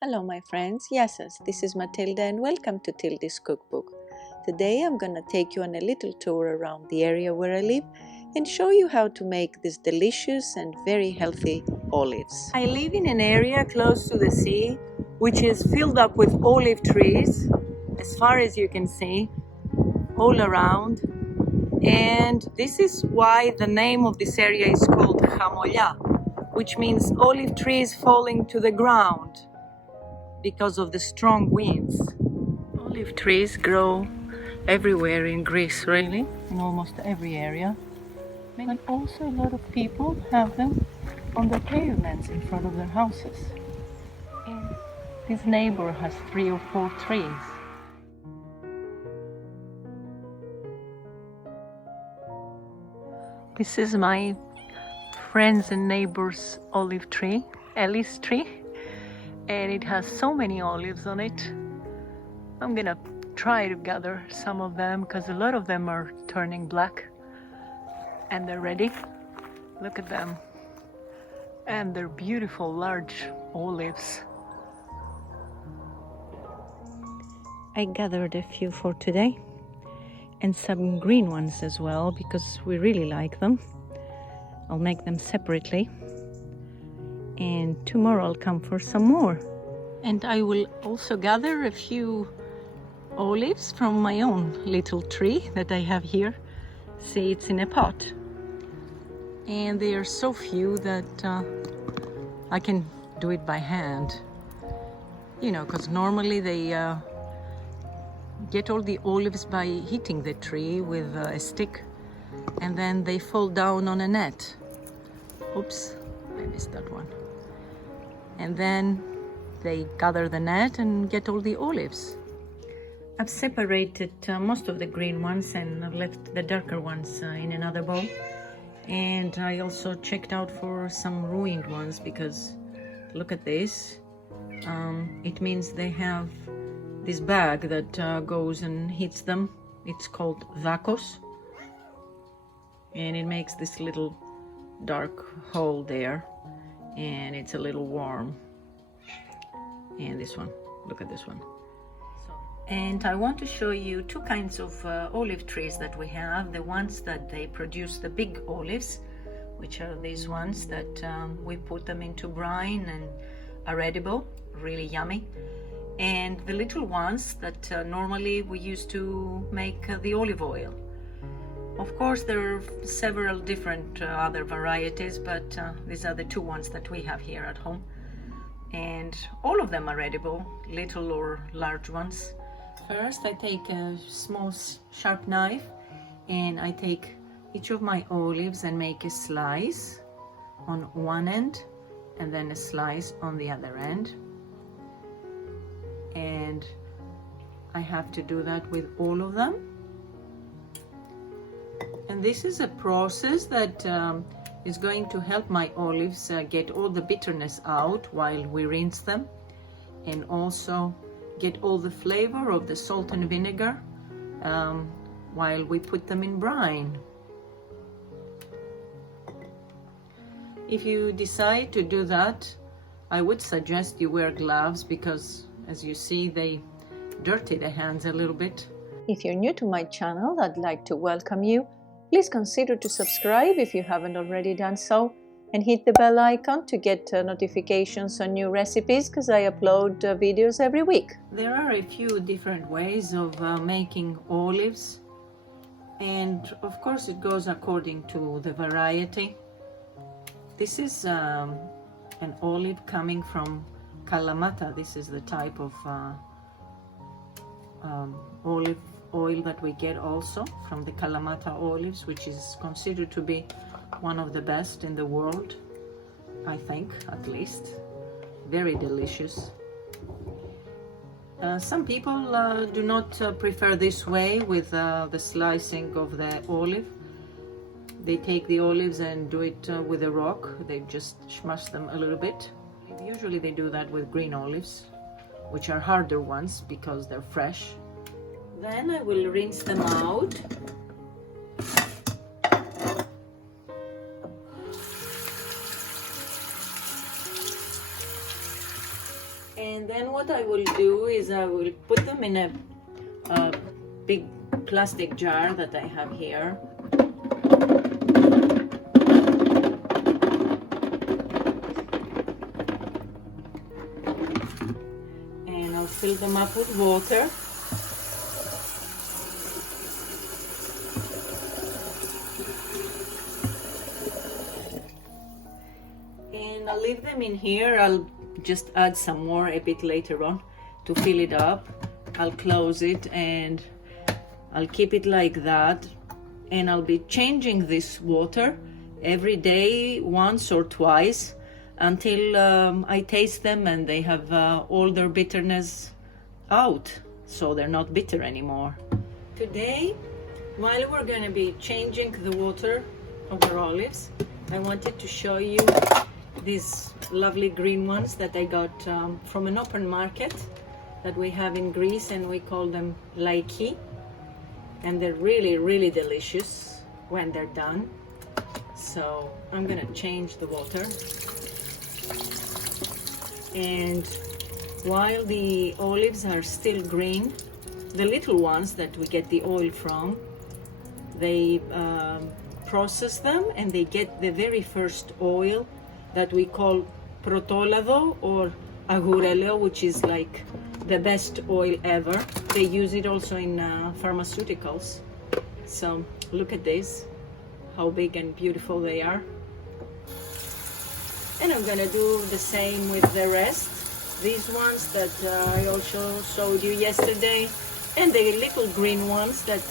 Hello my friends, yes, this is Matilda and welcome to Tilda's Cookbook. Today I'm gonna take you on a little tour around the area where I live and show you how to make these delicious and very healthy olives. I live in an area close to the sea which is filled up with olive trees as far as you can see all around, and this is why the name of this area is called Χαμολιά, which means olive trees falling to the ground because of the strong winds. Olive trees grow everywhere in Greece, really, in almost every area. But also a lot of people have them on the pavements in front of their houses. And this neighbor has 3 or 4 trees. This is my friends and neighbors' olive tree, Ellies tree. And it has so many olives on it. I'm gonna try to gather some of them because a lot of them are turning black and they're ready. Look at them. And they're beautiful large olives. I gathered a few for today and some green ones as well because we really like them. I'll make them separately. And tomorrow I'll come for some more. And I will also gather a few olives from my own little tree that I have here. See, it's in a pot. And they are so few that I can do it by hand. You know, because normally they get all the olives by hitting the tree with a stick and then they fall down on a net. Oops, I missed that one. And then they gather the net and get all the olives. I've separated most of the green ones and I've left the darker ones in another bowl. And I also checked out for some ruined ones because look at this. It means they have this bag that goes and hits them. It's called vakos. And it makes this little dark hole there. And it's a little warm. And this one, look at this one. And I want to show you 2 kinds of olive trees that we have. The ones that they produce the big olives, which are these ones that we put them into brine and are edible, really yummy. And the little ones that normally we use to make the olive oil. Of course, there are several different other varieties, but these are the 2 ones that we have here at home. And all of them are edible, little or large ones. First, I take a small sharp knife and I take each of my olives and make a slice on one end and then a slice on the other end. And I have to do that with all of them. And this is a process that is going to help my olives get all the bitterness out while we rinse them, and also get all the flavor of the salt and vinegar while we put them in brine. If you decide to do that, I would suggest you wear gloves because, as you see, they dirty the hands a little bit. If you're new to my channel, I'd like to welcome you. Please consider to subscribe if you haven't already done so, and hit the bell icon to get notifications on new recipes because I upload videos every week. There are a few different ways of making olives, and of course it goes according to the variety. This is an olive coming from Kalamata. This is the type of olive oil that we get also from the Kalamata olives, which is considered to be one of the best in the world, I think, at least. Very delicious. Some people do not prefer this way with the slicing of the olive. They take the olives and do it with a rock. They just smash them a little bit. Usually they do that with green olives, which are harder ones because they're fresh. Then I will rinse them out. And And then what I will do is I will put them in a big plastic jar that I have here. And I'll fill them up with water. And I'll leave them in here. I'll just add some more a bit later on to fill it up. I'll close it and I'll keep it like that, and I'll be changing this water every day, once or twice, until I taste them and they have all their bitterness out, so they're not bitter anymore. Today, while we're going to be changing the water of our olives, I wanted to show you these lovely green ones that I got from an open market that we have in Greece, and we call them laiki, and they're really delicious when they're done. So I'm gonna change the water, and while the olives are still green, the little ones that we get the oil from, they process them and they get the very first oil that we call protolado or agureleo, which is like the best oil ever. They use it also in pharmaceuticals. So look at this, how big and beautiful they are. And I'm gonna do the same with the rest. These ones that I also showed you yesterday, and the little green ones that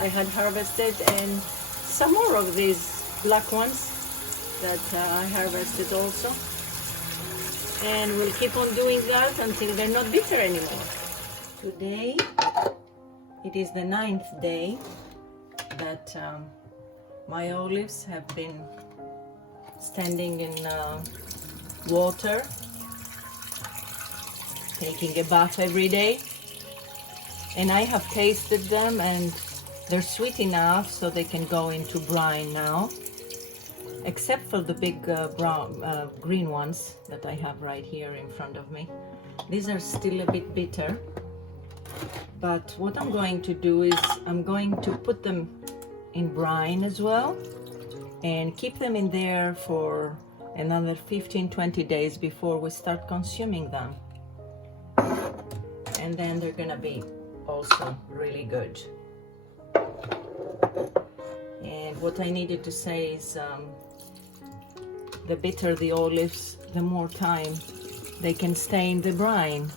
I had harvested, and some more of these black ones that I harvested also. And we'll keep on doing that until they're not bitter anymore. Today, it is the 9th day that my olives have been standing in water, taking a bath every day. And I have tasted them and they're sweet enough so they can go into brine now. Except for the big green ones that I have right here in front of me. These are still a bit bitter, but what I'm going to do is I'm going to put them in brine as well and keep them in there for another 15-20 days before we start consuming them, and then they're gonna be also really good. And what I needed to say is the bitter the olives, the more time they can stay in the brine.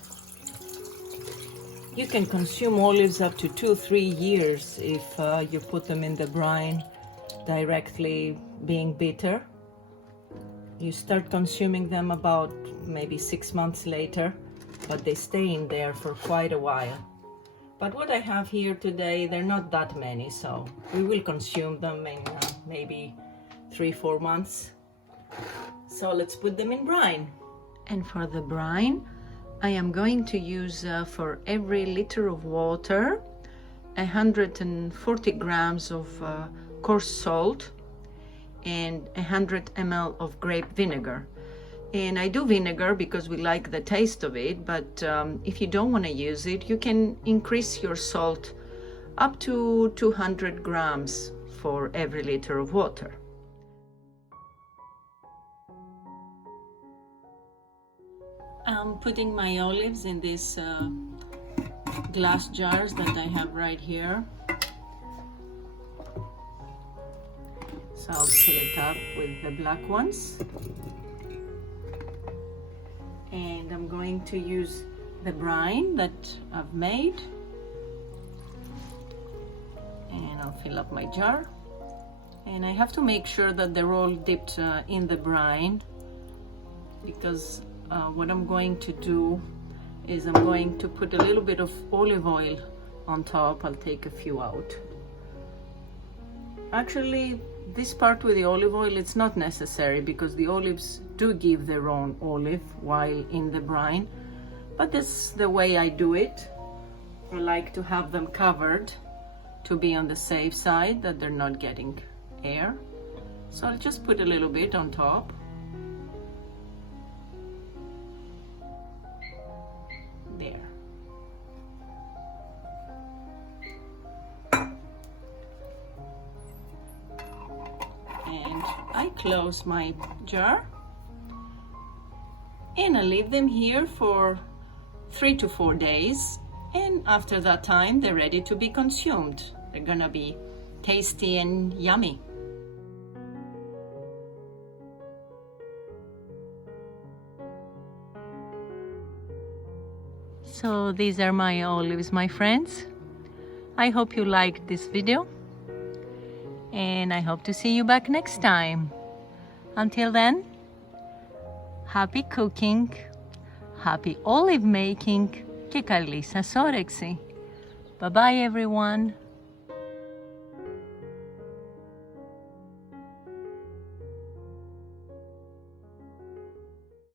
You can consume olives up to 2-3 years if you put them in the brine directly being bitter. You start consuming them about maybe 6 months later, but they stay in there for quite a while. But what I have here today, they're not that many, so we will consume them in maybe 3-4 months. So let's put them in brine. And for the brine, I am going to use for every liter of water 140 grams of coarse salt and 100 ml of grape vinegar. And I do vinegar because we like the taste of it, but if you don't want to use it, you can increase your salt up to 200 grams for every liter of water. I'm putting my olives in these glass jars that I have right here. So I'll fill it up with the black ones. And I'm going to use the brine that I've made. And I'll fill up my jar. And I have to make sure that they're all dipped in the brine, because what I'm going to do is I'm going to put a little bit of olive oil on top. I'll take a few out. Actually, this part with the olive oil, it's not necessary because the olives do give their own olive while in the brine, but that's the way I do it. I like to have them covered to be on the safe side that they're not getting air. So I'll just put a little bit on top. I close my jar and I leave them here for 3 to 4 days, and after that time they're ready to be consumed. They're gonna be tasty and yummy. So these are my olives, my friends. I hope you liked this video, and I hope to see you back next time. Until then, happy cooking, happy olive making και καλή σας όρεξη. Bye bye everyone.